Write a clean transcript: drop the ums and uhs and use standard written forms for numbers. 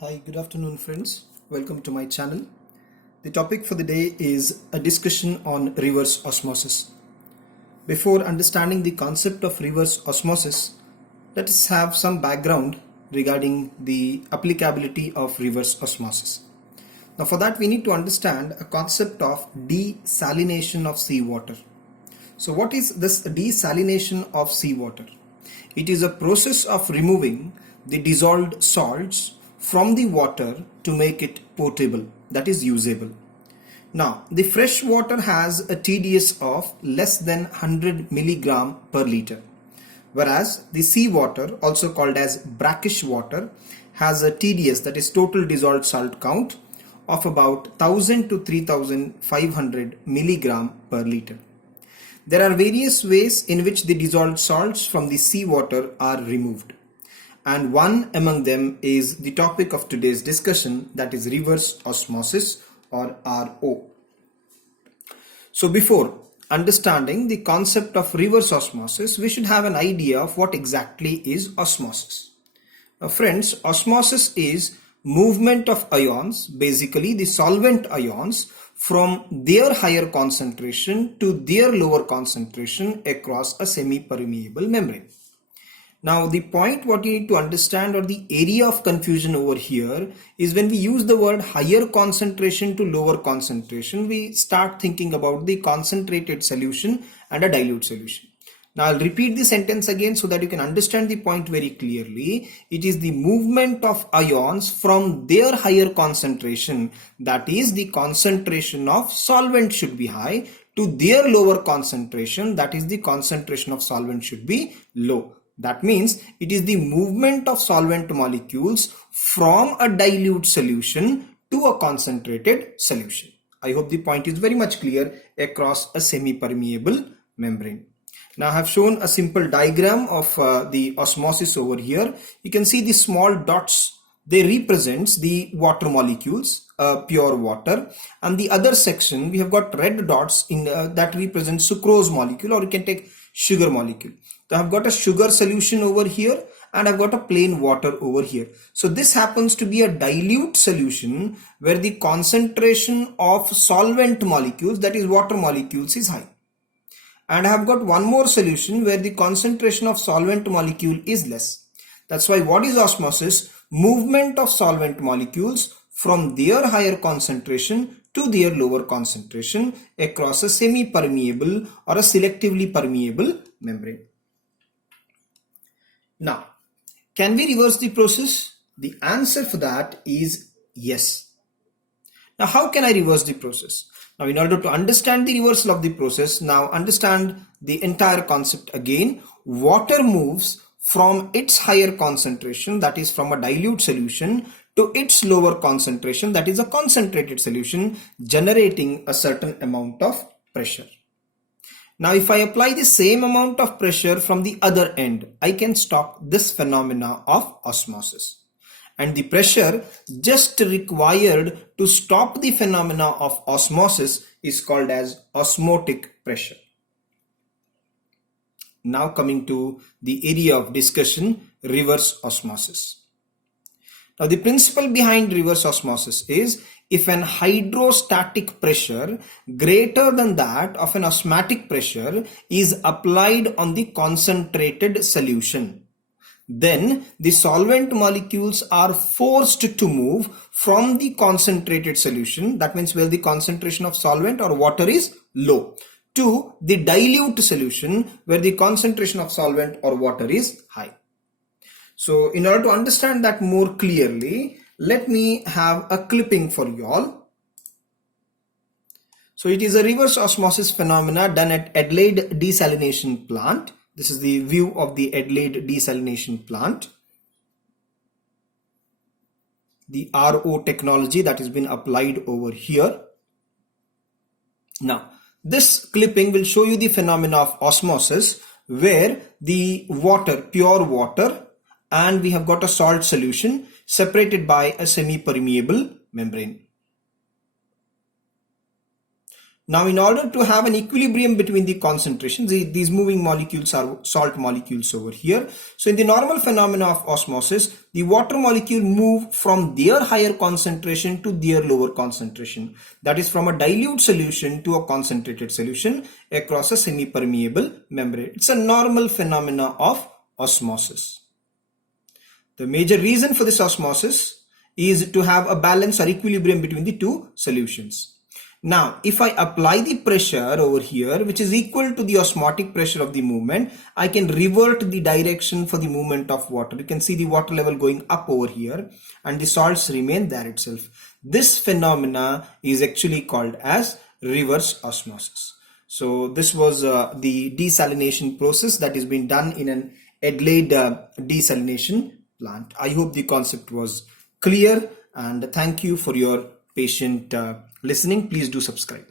Hi, good afternoon friends. Welcome to my channel. The topic for the day is a discussion on reverse osmosis. Before understanding the concept of reverse osmosis, let us have some background regarding the applicability of reverse osmosis. Now for that we need to understand a concept of desalination of seawater. So what is this desalination of seawater? It is a process of removing the dissolved salts from the water to make it potable, that is usable. Now, the fresh water has a TDS of less than 100 milligram per liter, whereas the seawater, also called as brackish water, has a TDS, that is total dissolved salt count, of about 1000 to 3500 milligram per liter. There are various ways in which the dissolved salts from the seawater are removed. And one among them is the topic of today's discussion, that is reverse osmosis or RO. So before understanding the concept of reverse osmosis, we should have an idea of what exactly is osmosis. Now friends, osmosis is movement of ions, basically the solvent ions, from their higher concentration to their lower concentration across a semi-permeable membrane. Now the point what you need to understand, or the area of confusion over here, is when we use the word higher concentration to lower concentration, we start thinking about the concentrated solution and a dilute solution. Now I'll repeat the sentence again so that you can understand the point very clearly. It is the movement of ions from their higher concentration, that is the concentration of solvent should be high, to their lower concentration, that is the concentration of solvent should be low. That means it is the movement of solvent molecules from a dilute solution to a concentrated solution. I hope the point is very much clear across a semi-permeable membrane. Now I have shown a simple diagram of the osmosis over here. You can see the small dots. They represent the water molecules, pure water, and the other section we have got red dots in that represent sucrose molecule, or you can take sugar molecule. So I've got a sugar solution over here and I've got a plain water over here. So this happens to be a dilute solution where the concentration of solvent molecules, that is water molecules, is high. And I have got one more solution where the concentration of solvent molecule is less. That's why what is osmosis? Movement of solvent molecules from their higher concentration to their lower concentration across a semi-permeable or a selectively permeable membrane. Now, can we reverse the process? The answer for that is yes. Now, how can I reverse the process? Now, in order to understand the reversal of the process, now understand the entire concept again. Water moves from its higher concentration, that is from a dilute solution, to its lower concentration, that is a concentrated solution, generating a certain amount of pressure. Now if I apply the same amount of pressure from the other end, I can stop this phenomena of osmosis. And the pressure just required to stop the phenomena of osmosis is called as osmotic pressure. Now coming to the area of discussion, reverse osmosis. Now the principle behind reverse osmosis is, if an hydrostatic pressure greater than that of an osmotic pressure is applied on the concentrated solution, then the solvent molecules are forced to move from the concentrated solution, that means where the concentration of solvent or water is low, to the dilute solution where the concentration of solvent or water is high. So in order to understand that more clearly, let me have a clipping for you all. So it is a reverse osmosis phenomena done at Adelaide desalination plant. This is the view of the Adelaide desalination plant. The RO technology that has been applied over here. Now, this clipping will show you the phenomena of osmosis where the water, pure water, and we have got a salt solution separated by a semi-permeable membrane. Now, in order to have an equilibrium between the concentrations, these moving molecules are salt molecules over here. So in the normal phenomena of osmosis, the water molecule move from their higher concentration to their lower concentration. That is from a dilute solution to a concentrated solution across a semi-permeable membrane. It's a normal phenomena of osmosis. The major reason for this osmosis is to have a balance or equilibrium between the two solutions. Now, if I apply the pressure over here, which is equal to the osmotic pressure of the movement, I can revert the direction for the movement of water. You can see the water level going up over here and the salts remain there itself. This phenomena is actually called as reverse osmosis. So this was the desalination process that is being done in an Adelaide desalination plant. I hope the concept was clear, and thank you for your patient listening. Please do subscribe.